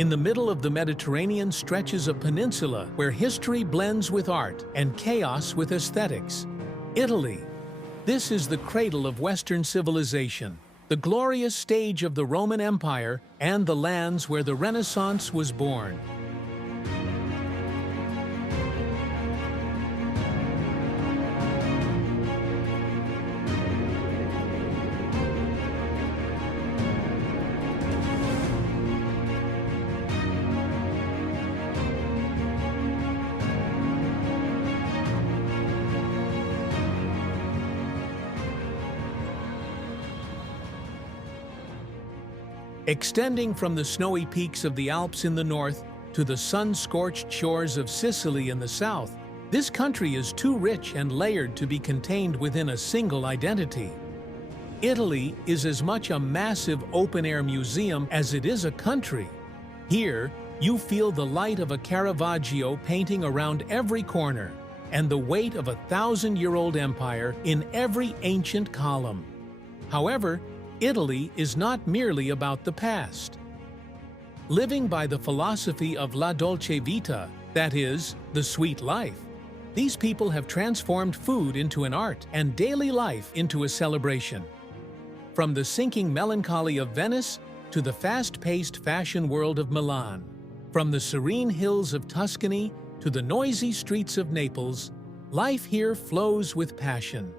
In the middle of the Mediterranean stretches a peninsula where history blends with art and chaos with aesthetics. Italy. This is the cradle of Western civilization, the glorious stage of the Roman Empire, and the lands where the Renaissance was born. Extending from the snowy peaks of the Alps in the north to the sun-scorched shores of Sicily in the south, this country is too rich and layered to be contained within a single identity. Italy is as much a massive open-air museum as it is a country. Here, you feel the light of a Caravaggio painting around every corner, and the weight of a 1,000-year-old empire in every ancient column. However, Italy is not merely about the past. Living by the philosophy of la dolce vita, that is, the sweet life, these people have transformed food into an art and daily life into a celebration. From the sinking melancholy of Venice to the fast-paced fashion world of Milan, from the serene hills of Tuscany to the noisy streets of Naples, life here flows with passion.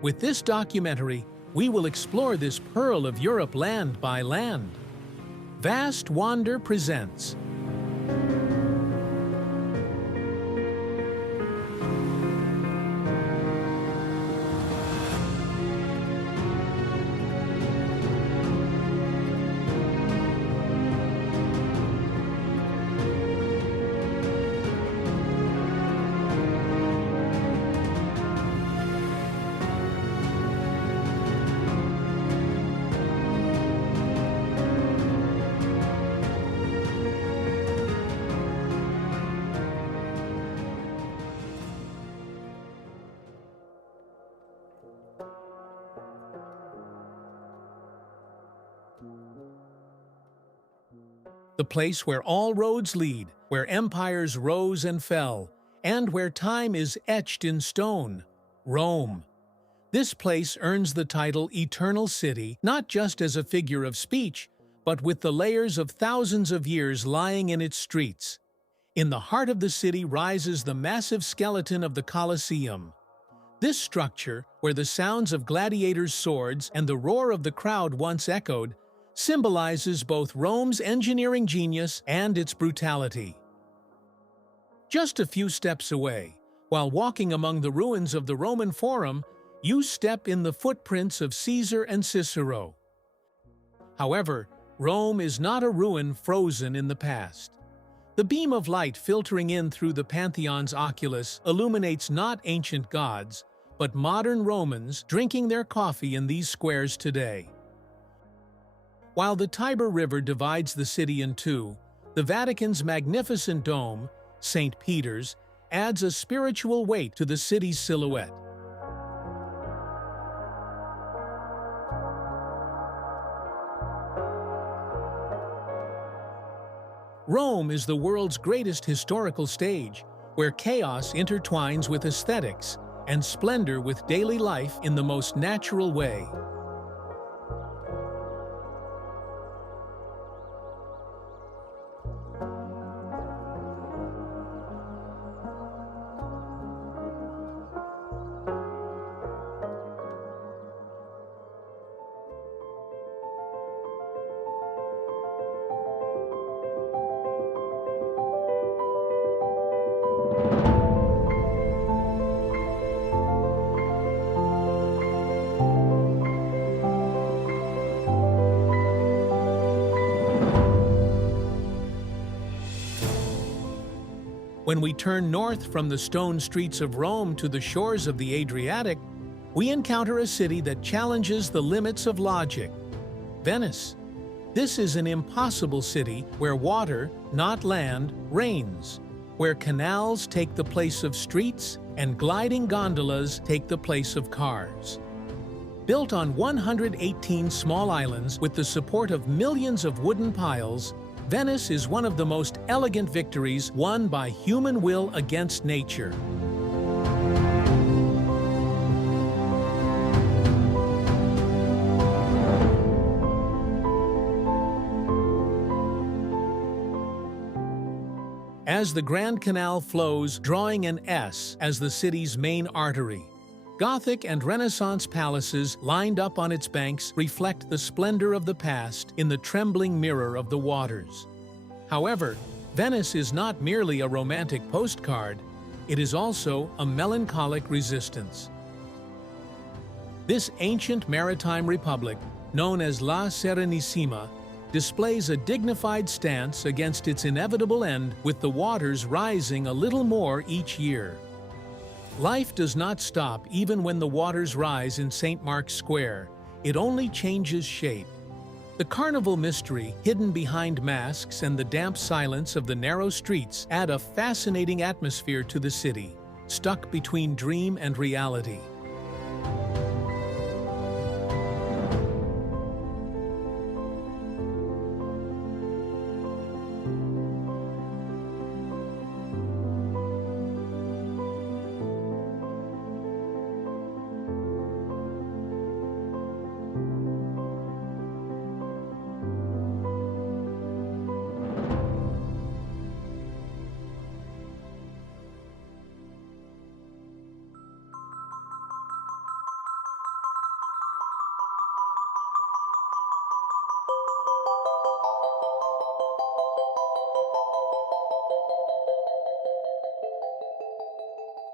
With this documentary, we will explore this pearl of Europe land by land. Vast Wander presents the place where all roads lead, where empires rose and fell, and where time is etched in stone, Rome. This place earns the title Eternal City not just as a figure of speech, but with the layers of thousands of years lying in its streets. In the heart of the city rises the massive skeleton of the Colosseum. This structure, where the sounds of gladiators' swords and the roar of the crowd once echoed, symbolizes both Rome's engineering genius and its brutality. Just a few steps away, while walking among the ruins of the Roman Forum, you step in the footprints of Caesar and Cicero. However, Rome is not a ruin frozen in the past. The beam of light filtering in through the Pantheon's oculus illuminates not ancient gods, but modern Romans drinking their coffee in these squares today. While the Tiber River divides the city in two, the Vatican's magnificent dome, St. Peter's, adds a spiritual weight to the city's silhouette. Rome is the world's greatest historical stage, where chaos intertwines with aesthetics and splendor with daily life in the most natural way. When we turn north from the stone streets of Rome to the shores of the Adriatic, we encounter a city that challenges the limits of logic. Venice. This is an impossible city where water, not land, reigns, where canals take the place of streets and gliding gondolas take the place of cars. Built on 118 small islands with the support of millions of wooden piles, Venice is one of the most elegant victories won by human will against nature. As the Grand Canal flows, drawing an S as the city's main artery, Gothic and Renaissance palaces lined up on its banks reflect the splendor of the past in the trembling mirror of the waters. However, Venice is not merely a romantic postcard, it is also a melancholic resistance. This ancient maritime republic, known as La Serenissima, displays a dignified stance against its inevitable end, with the waters rising a little more each year. Life does not stop even when the waters rise in St. Mark's Square. It only changes shape. The carnival mystery, hidden behind masks, and the damp silence of the narrow streets add a fascinating atmosphere to the city, stuck between dream and reality.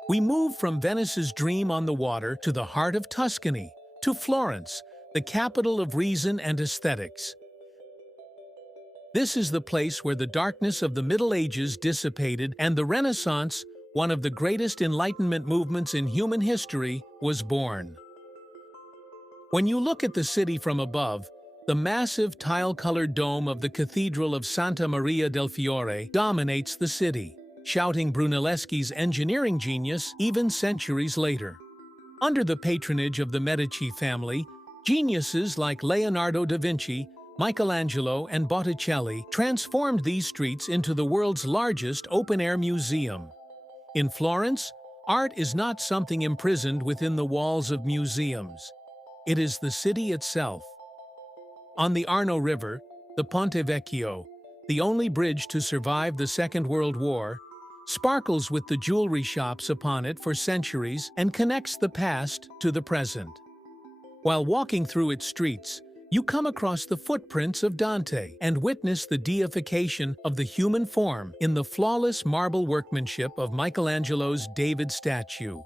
We move from Venice's dream on the water to the heart of Tuscany, to Florence, the capital of reason and aesthetics. This is the place where the darkness of the Middle Ages dissipated and the Renaissance, one of the greatest Enlightenment movements in human history, was born. When you look at the city from above, the massive tile-colored dome of the Cathedral of Santa Maria del Fiore dominates the city, shouting Brunelleschi's engineering genius even centuries later. Under the patronage of the Medici family, geniuses like Leonardo da Vinci, Michelangelo, and Botticelli transformed these streets into the world's largest open-air museum. In Florence, art is not something imprisoned within the walls of museums. It is the city itself. On the Arno River, the Ponte Vecchio, the only bridge to survive the Second World War, sparkles with the jewelry shops upon it for centuries and connects the past to the present. While walking through its streets, you come across the footprints of Dante and witness the deification of the human form in the flawless marble workmanship of Michelangelo's David statue.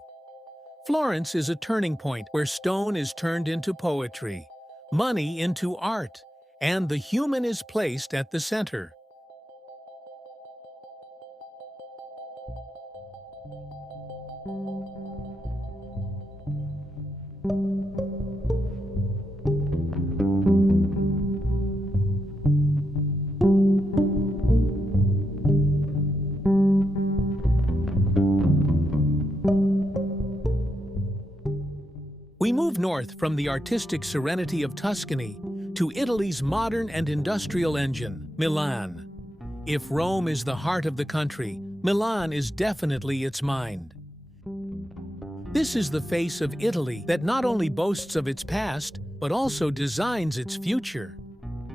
Florence is a turning point where stone is turned into poetry, money into art, and the human is placed at the center. We move north from the artistic serenity of Tuscany to Italy's modern and industrial engine, Milan. If Rome is the heart of the country, Milan is definitely its mind. This is the face of Italy that not only boasts of its past, but also designs its future.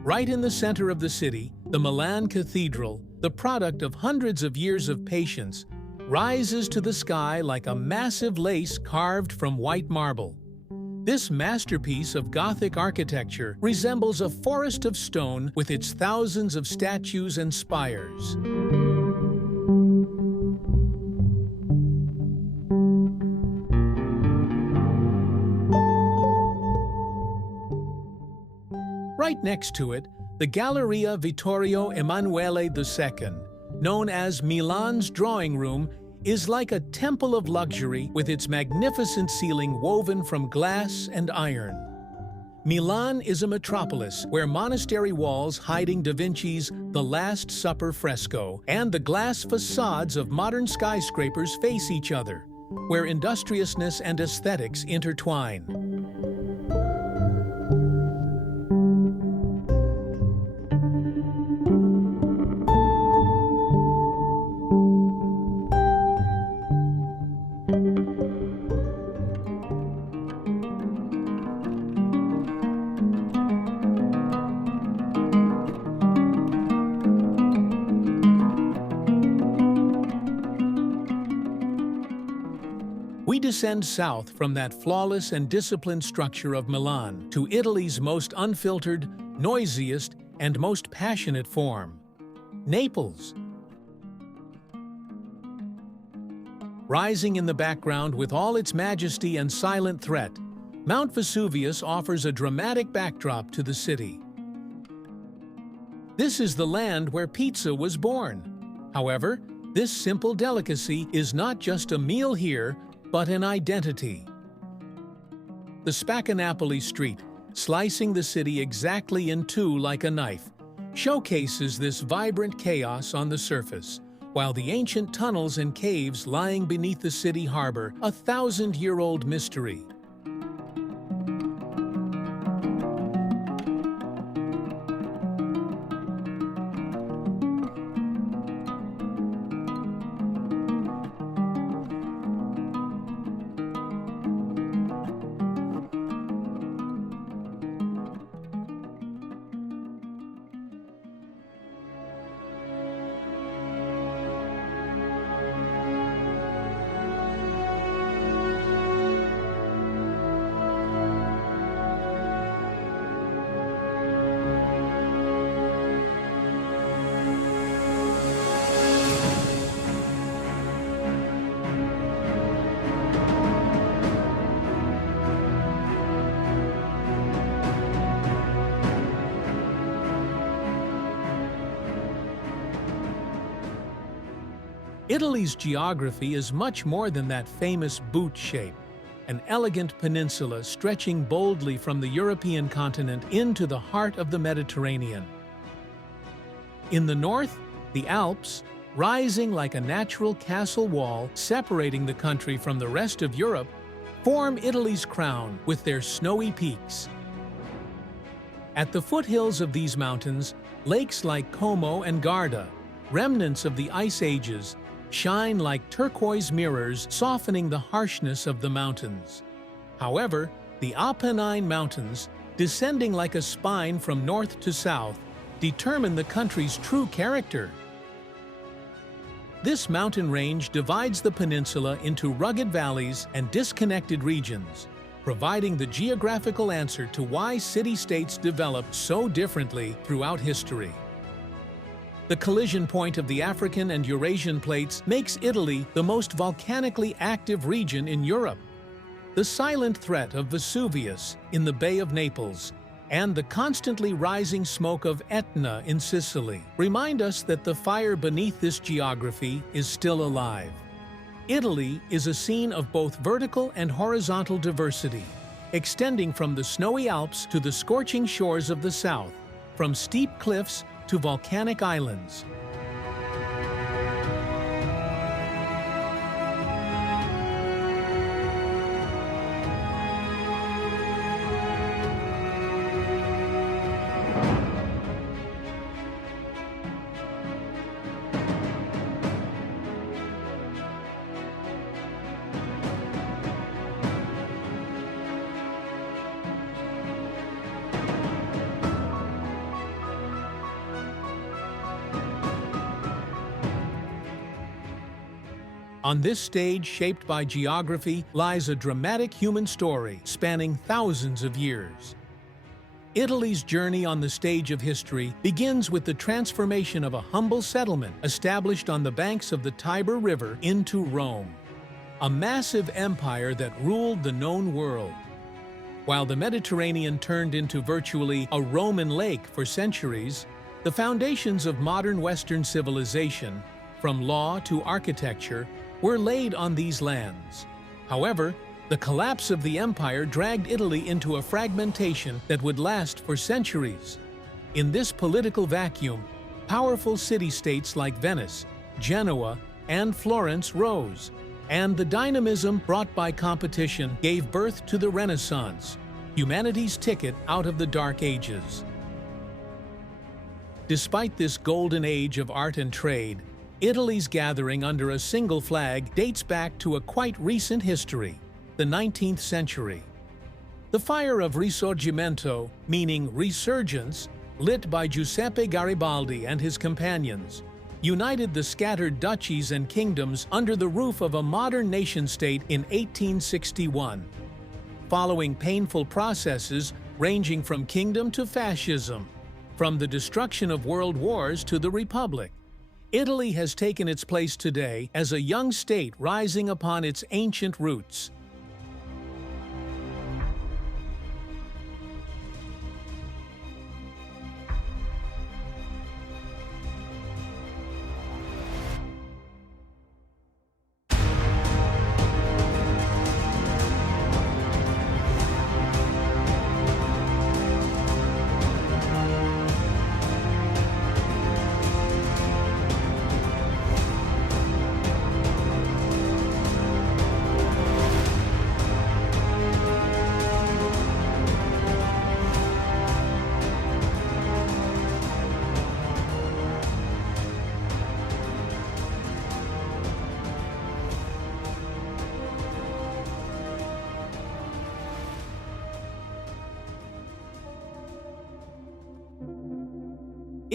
Right in the center of the city, the Milan Cathedral, the product of hundreds of years of patience, rises to the sky like a massive lace carved from white marble. This masterpiece of Gothic architecture resembles a forest of stone with its thousands of statues and spires. Right next to it, the Galleria Vittorio Emanuele II, known as Milan's drawing room, is like a temple of luxury with its magnificent ceiling woven from glass and iron. Milan is a metropolis where monastery walls hiding Da Vinci's The Last Supper fresco and the glass facades of modern skyscrapers face each other, where industriousness and aesthetics intertwine. We descend south from that flawless and disciplined structure of Milan to Italy's most unfiltered, noisiest, and most passionate form, Naples. Rising in the background with all its majesty and silent threat, Mount Vesuvius offers a dramatic backdrop to the city. This is the land where pizza was born. However, this simple delicacy is not just a meal here, but an identity. The Spaccanapoli Street, slicing the city exactly in two like a knife, showcases this vibrant chaos on the surface, while the ancient tunnels and caves lying beneath the city harbor a thousand-year-old mystery. Italy's geography is much more than that famous boot shape, an elegant peninsula stretching boldly from the European continent into the heart of the Mediterranean. In the north, the Alps, rising like a natural castle wall separating the country from the rest of Europe, form Italy's crown with their snowy peaks. At the foothills of these mountains, lakes like Como and Garda, remnants of the ice ages, shine like turquoise mirrors, softening the harshness of the mountains. However, the Apennine Mountains, descending like a spine from north to south, determine the country's true character. This mountain range divides the peninsula into rugged valleys and disconnected regions, providing the geographical answer to why city-states developed so differently throughout history. The collision point of the African and Eurasian plates makes Italy the most volcanically active region in Europe. The silent threat of Vesuvius in the Bay of Naples and the constantly rising smoke of Etna in Sicily remind us that the fire beneath this geography is still alive. Italy is a scene of both vertical and horizontal diversity, extending from the snowy Alps to the scorching shores of the south, from steep cliffs to volcanic islands. On this stage shaped by geography lies a dramatic human story spanning thousands of years. Italy's journey on the stage of history begins with the transformation of a humble settlement established on the banks of the Tiber River into Rome, a massive empire that ruled the known world. While the Mediterranean turned into virtually a Roman lake for centuries, the foundations of modern Western civilization, from law to architecture, were laid on these lands. However, the collapse of the empire dragged Italy into a fragmentation that would last for centuries. In this political vacuum, powerful city-states like Venice, Genoa, and Florence rose, and the dynamism brought by competition gave birth to the Renaissance, humanity's ticket out of the Dark Ages. Despite this golden age of art and trade, Italy's gathering under a single flag dates back to a quite recent history, the 19th century. The fire of Risorgimento, meaning resurgence, lit by Giuseppe Garibaldi and his companions, united the scattered duchies and kingdoms under the roof of a modern nation-state in 1861. Following painful processes ranging from kingdom to fascism, from the destruction of world wars to the Republic, Italy has taken its place today as a young state rising upon its ancient roots.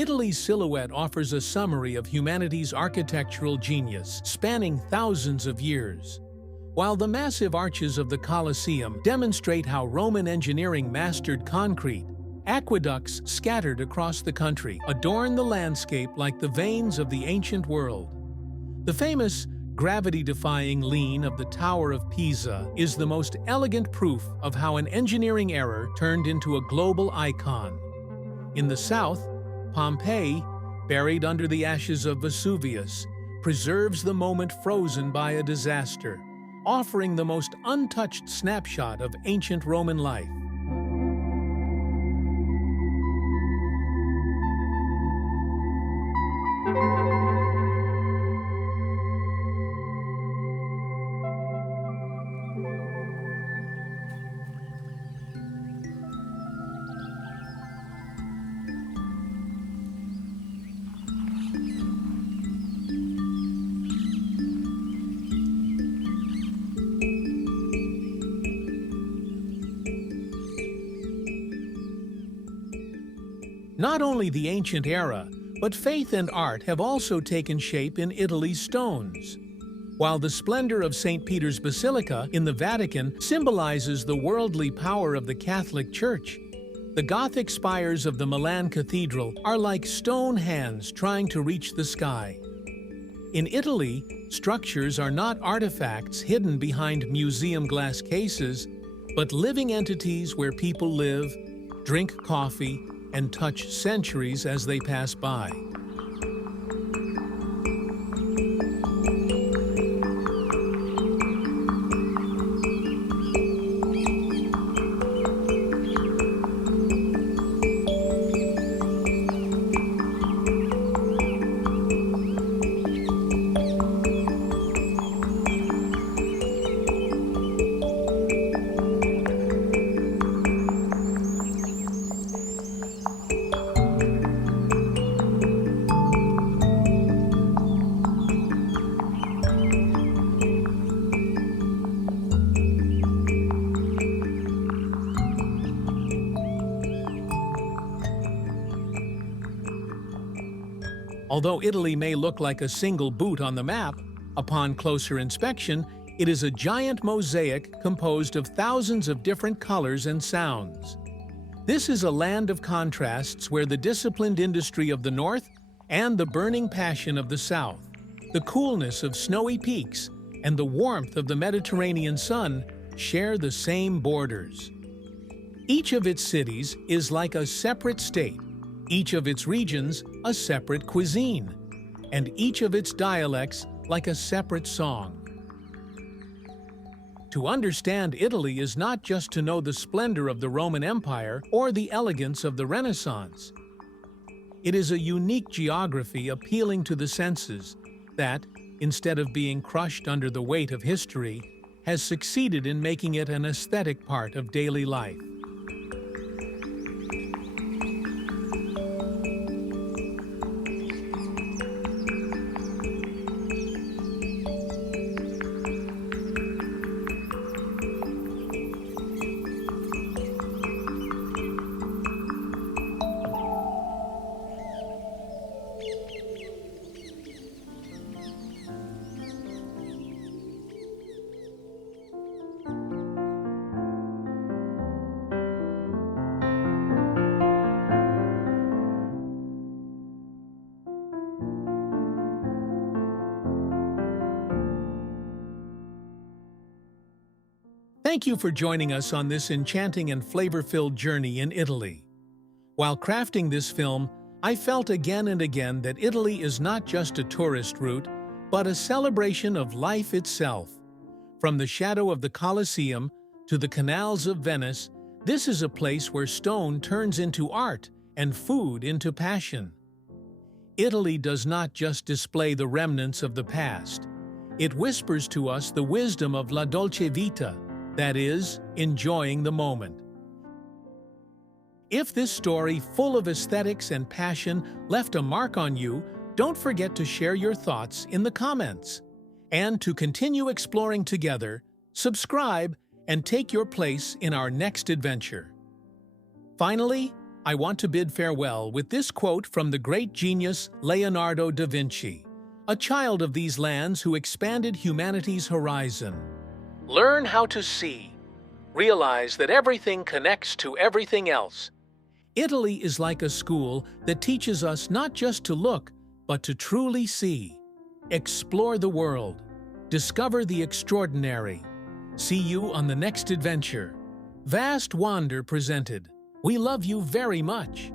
Italy's silhouette offers a summary of humanity's architectural genius, spanning thousands of years. While the massive arches of the Colosseum demonstrate how Roman engineering mastered concrete, aqueducts scattered across the country adorn the landscape like the veins of the ancient world. The famous gravity-defying lean of the Tower of Pisa is the most elegant proof of how an engineering error turned into a global icon. In the south, Pompeii, buried under the ashes of Vesuvius, preserves the moment frozen by a disaster, offering the most untouched snapshot of ancient Roman life. Not only the ancient era, but faith and art have also taken shape in Italy's stones. While the splendor of St. Peter's Basilica in the Vatican symbolizes the worldly power of the Catholic Church, the Gothic spires of the Milan Cathedral are like stone hands trying to reach the sky. In Italy, structures are not artifacts hidden behind museum glass cases, but living entities where people live, drink coffee, and touch centuries as they pass by. Although Italy may look like a single boot on the map, upon closer inspection, it is a giant mosaic composed of thousands of different colors and sounds. This is a land of contrasts where the disciplined industry of the north and the burning passion of the south, the coolness of snowy peaks, and the warmth of the Mediterranean sun share the same borders. Each of its cities is like a separate state, each of its regions a separate cuisine, and each of its dialects like a separate song. To understand Italy is not just to know the splendor of the Roman Empire or the elegance of the Renaissance. It is a unique geography appealing to the senses that, instead of being crushed under the weight of history, has succeeded in making it an aesthetic part of daily life. Thank you for joining us on this enchanting and flavor-filled journey in Italy. While crafting this film, I felt again and again that Italy is not just a tourist route, but a celebration of life itself. From the shadow of the Colosseum to the canals of Venice, this is a place where stone turns into art and food into passion. Italy does not just display the remnants of the past. It whispers to us the wisdom of la dolce vita, that is, enjoying the moment. If this story, full of aesthetics and passion, left a mark on you, don't forget to share your thoughts in the comments. And to continue exploring together, subscribe and take your place in our next adventure. Finally, I want to bid farewell with this quote from the great genius Leonardo da Vinci, a child of these lands who expanded humanity's horizon. Learn how to see. Realize that everything connects to everything else. Italy is like a school that teaches us not just to look, but to truly see. Explore the world. Discover the extraordinary. See you on the next adventure. Vast Wander presented. We love you very much.